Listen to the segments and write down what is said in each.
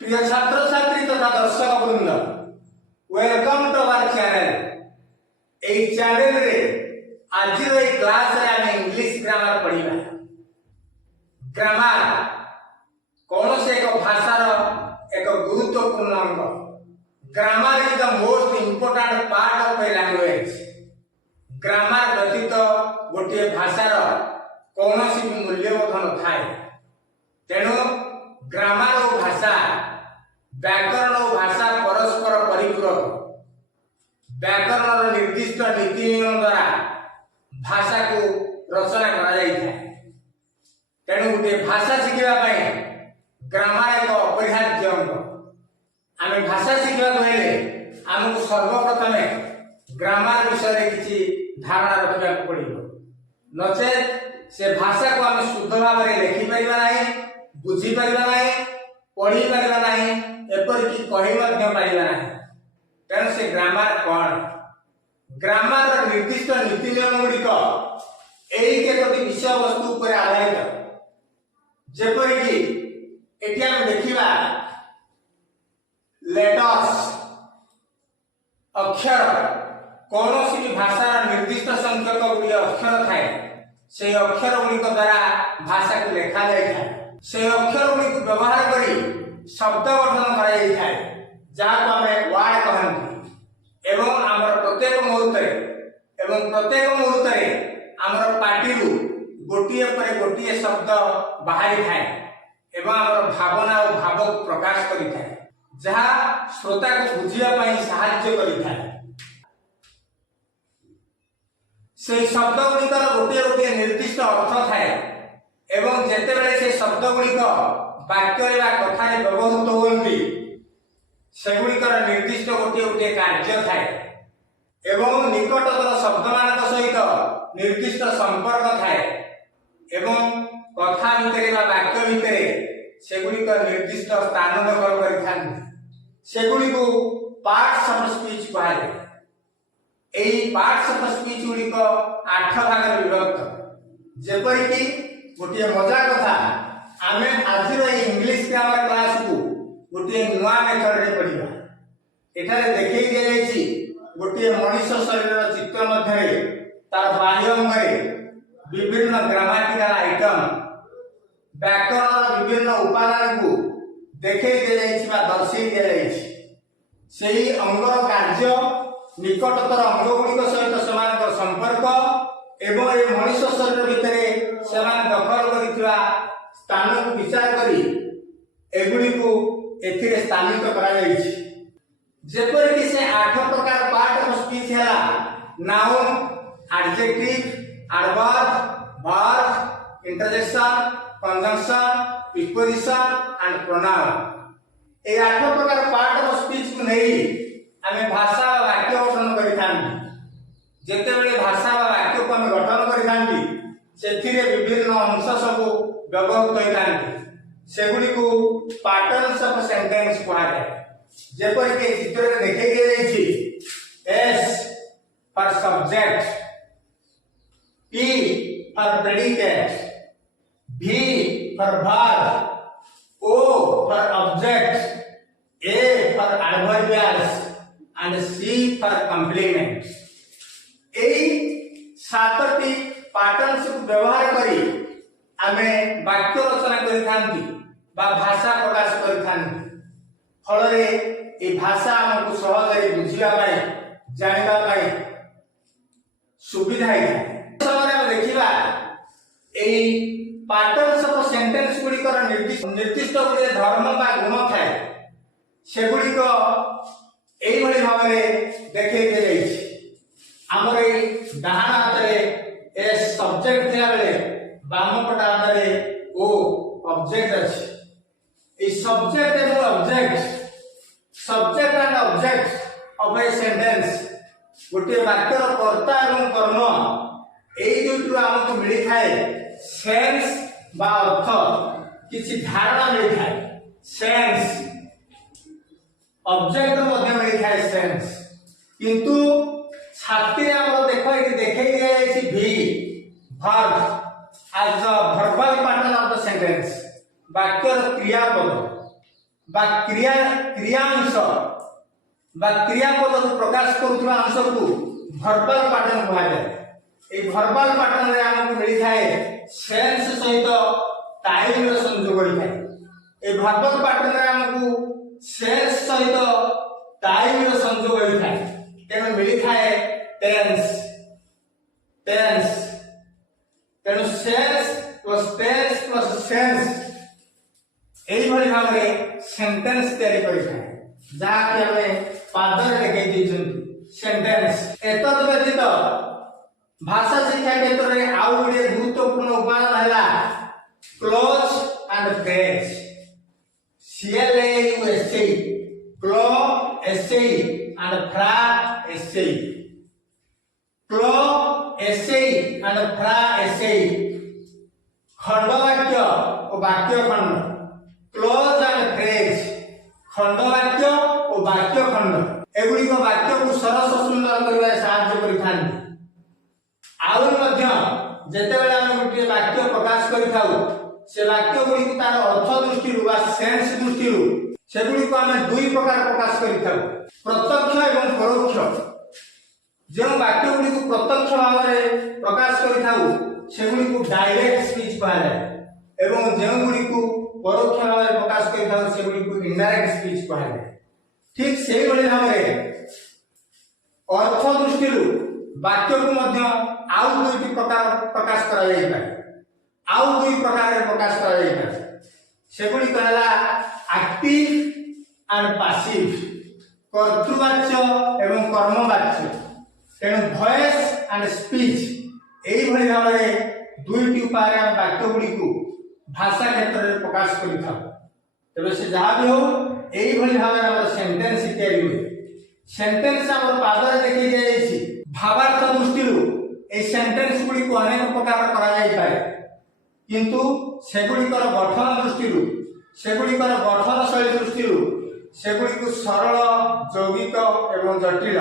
प्रिय छात्र छात्री तथा दर्शक वृंद, वेलकम टू आवर चैनल। ए चैनल रे आज रो क्लास रे हम इंग्लिश ग्रामर पढ़िबा। ग्रामर कौन से एक भाषार एक गुरुत्वपूर्ण अंग। Grammar is the most important part of a language. Grammar व्यतीत गोटे भाषार कौन सी भी मूल्यबोध न थाए। तेणु ग्रामर और भाषा, व्याकरण और भाषा परस्पर परिपूरक। व्याकरण निर्दिष्ट नीति नियम द्वारा भाषा को रचना करा जाय है। तेणु गोटे भाषा शिखिबा पई ग्रामर एक अपरिहार्य अंग। आमे भाषा शिखिबा हेले आमको सर्वप्रथमे ग्रामर विषय किसी धारणा रखा पड़ो। नचेत से भाषा को आम शुद्ध भाव में लिखि परिबा नहीं, बुझी परिबा नहीं, पढ़ी परिबा नहीं, एपरिक कहि मध्य परिबा नहीं। तेणु से ग्रामर कौन? ग्रामर निर्दिष्ट नीति नियम गुड़िक एक एक विषय वस्तु पर आधारित। जेपरिक एटी आम देखिबा लेटर्स अक्षर कौन सी भी भाषार निर्दिष्ट संख्यक गुड़िया अक्षर थाए। से अक्षर गुड़िक द्वारा भाषा को लेखा जाए। से अक्षर गुड़िक व्यवहार करी शब्द गठन करा जाय थाए, जहाँ को हमें वार्ड कहते। एवं आमर प्रत्येक मुहूर्त आमर पार्टी गोटे पर गोटे शब्द बाहरी थाए एवं आमर भावना और भाव को प्रकाश करि थाए, जहाँ श्रोता को बुझिया पई सहाय्य करि थाए। से शब्द गुड़िकर गोटे गोटे निर्दिष्ट अर्थ थाए एवं जेतेबेले से शब्द गुड़िक वाक्य कथा व्यवहृत होती सेगुड़िकर निर्दिष्ट गोटे गोटे कार्य थाए एवं निकटतर शब्द मान सहित निर्दिष्ट संपर्क थाए एवं कथा भितर वाक्य भितर सेगुड़िक निर्दिष्ट स्थान दखल करिथांती। सेगुड़िक पार्ट्स ऑफ स्पीच कहाଯାଏ। एई पार्ट्स ऑफ स्पीच गुड़िक 8 भाग में विभक्त। जेपरिक गोटे मजा कथा आमे आज इंग्लिश ग्रामर क्लास को गोटे नुआ मेथड रे पढ़िबा। एठारे देखै दिया जायछि गोटे मनुष्य शरीर चित्र मध्य तार बाह्य अंग विभिन्न ग्रामाटिकल आइटम व्याकरण विभिन्न उपादान को देखै दिया जायछि बा दर्शै दिया जायछि। सेही अंगर कार्य निकटतर अंग गुड़िक सहित सेमानकर संपर्क एवं ए मनुष्य शरीर भितर सेमान दखल करिथिबा स्थान को विचार करी एगुड़ी को एथिरे स्थानित करा जायछि। जेपरिक से 8 प्रकार पार्ट ऑफ स्पीच हैला noun, adjective, adverb, verb, interjection, conjunction, preposition and pronoun. ए 8 प्रकार पार्ट ऑफ स्पीच को नहीं आमे भाषा वाक्य गठन करिथांती। जेतेबेले भाषा वाक्य को आमे गठन करिथांती सेथिरे विभिन्न अंश सब व्यवहृत होइथांती। सेगुड़ी को पैटर्न्स ऑफ सेंटेंस कहाଯାଏ। जेपरिक चित्र रे देखै दिया जायछि S for subject, P for predicate, V for verb, O for object, A for adverbials and C for complement. एई 7टी पैटर्न्स को व्यवहार करी आमे वाक्य रचना करिथांती बा भाषा प्रकाश करिथांती। फल रे ए भाषा हमको सहज बुझिबा पाई जानिबा पाई सुविधा है। समय हम देखिबा एई पैटर्न्स ऑफ सेंटेंस गुड़िकर निर्दिष्ट गोटे धर्म बा गुण थाए। सेगुड़िक एई भली भाव में देखै दे जायछि। हमर एई डाहाण हातरे एस सब्जेक्ट थिया बेले बाम पट हातरे ओ ऑब्जेक्ट अछि। A subject and object of a sentence गोटे वाक्यर कर्ता एवं कर्म एई दुटु हमको मिली थाए सेंस बा अर्थ किछि धारणा मिली थाए। सेंस ऑब्जेक्ट मध्य मिली थाए सेंस, किंतु छाती रे हमर देखै दिया जायछि V verb as the verbal pattern of the sentence. वाक्यर क्रियापद बा क्रिया क्रियांश बा क्रियापद को प्रकाश करुवा अंश को भर्बाल पैटर्न कहा जाए। ए भर्बाल पैटर्न रे हमको मिली थाए सेंस सहित टाइम रो संयोग होई थाए। ए भर्बाल पैटर्न रे हमको सेंस सहित टाइम रो संयोग होई थाए। तेनो मिली थाए टेंस तेनो सेंस प्लस सेंस एई भली भाव रे सेंटेंस तैयारी करि थाए जा कि हमें पादर लिखे दिछन सेंटेंस। एतद व्यतीत भाषा शिक्षा क्षेत्र में आउ गोटे गुरुत्वपूर्ण उपादान हैला clause and phrase CLAUSE clause and phrase clause and phrase खंड वाक्य और वाक्य खंड क्लोज एंड फ्रेज खंड वाक्य और वाक्य खंड एगुड़िक वाक्य को सरस सुंदर करने साहाय्य करिथाନ୍ତି। आउ मध्य जेतेबेले हम गोटे वाक्य प्रकाश करिथाउ से वाक्य गुड़ी को तार अर्थ दृष्टि बा सेंस दृष्टि सेगुड़ी को हम दुई प्रकार प्रकाश करिथाउ प्रत्यक्ष एवं परोक्ष। जो वाक्य गुड़ी को प्रत्यक्ष भाव में प्रकाश करिथाउ सेगुड़ी को डायरेक्ट स्पीच कहा जाए एवं जो गुड़ी को परोक्ष भाव में प्रकाश करिथाउ सेगुड़ी को इनडायरेक्ट स्पीच कहा जाए। ठीक से भाव में अर्थ दृष्टि वाक्य को मध्य आउ दुईटी प्रकार प्रकाश करा जाई पारे आउ दुई प्रकार प्रकाश करा जाई पारे सेगुड़ी कहला एक्टिव एंड पैसिव कर्तृवाच्य एवं कर्मवाच्य। तेणु वॉइस एंड स्पीच एई भली भाव में दुईटी उपाय वाक्य गुड़ी को भाषा क्षेत्र में प्रकाश करिथा। तबे से जहाँ भी हो एई भली भाव में हमर सेंटेंस तैयारी हुए। सेंटेंस हमर पादर देखि जायछि भावार्थ दृष्टि ए सेंटेंस गुड़ी को अनेक प्रकार करा जाई पारे किंतु सेगुड़िकर गठन दृष्टि सेगुड़िकर गठन शैली दृष्टि सेगुड़ी को सरल यौगिक एवं जटिल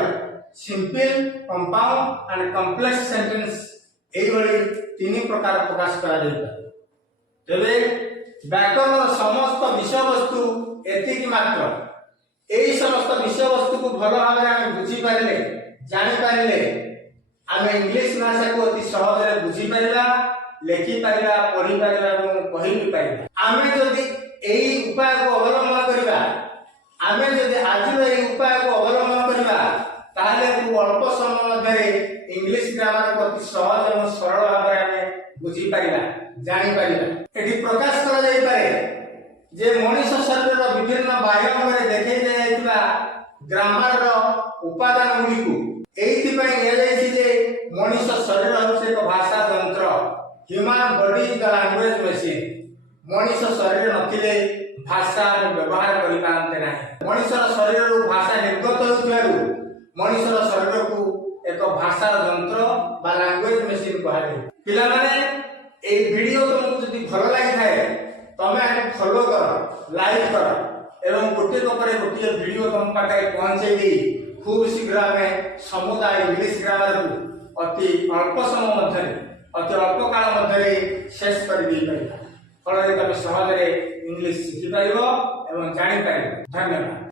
simple compound and complex sentence एई भली तीन प्रकार प्रकाश करा जाई पारे। तबे व्याकरण समस्त विषय वस्तु एतिक मात्र एई समस्त विषय वस्तु को भल भाव में बुझी पारे जानि पारे आम इंग्लिश भाषा को अति सहज रे बुझी पारिबा लेखि पारिबा पढ़ी पारिबा एवं कहि भी पारिबा। आमे जदि एई उपाय को अवलंबन करिबा आमे जदि आज एई उपाय को अवलंबन करिबा ताहले खूब अल्प समय मध्य इंग्लिश ग्रामर को अति सहज एवं सरल भाव में आमे बुझी पारिबा जानि पारिबा। एठी प्रकाश करा जाई पारे जे मनुष्य शरीर विभिन्न व्यायाम रे देखै जायतिबा ग्रामर रो उपादान गुडी को एथि पय ले जायछि जे मनुष्य शरीर होছে एक भाषा यंत्र human body is the language machine. मनुष्य शरीर नथिले भाषा व्यवहार करि पारते नाही। मनुष्य शरीर रो भाषा निर्गत होथिबारु मनुष्य शरीर को एक भाषा यंत्र बा लैंग्वेज मशीन कहा जाय। पिला माने ए वीडियो तुमको जदि भल लागि थाए तमे आके फॉलो कर लाइक कर एवं गोटे पर गोटे वीडियो तुम पाखे पहुंचे दी खूब शीघ्र में समुदाय इंग्लिश ग्रामर को अति अल्प समय मध्य अति अल्प काल मध्य शेष कर दी पारिबा। फल तुम सहज इंग्लिश शिखि पारिबो एवं जानि पारिबो। धन्यवाद।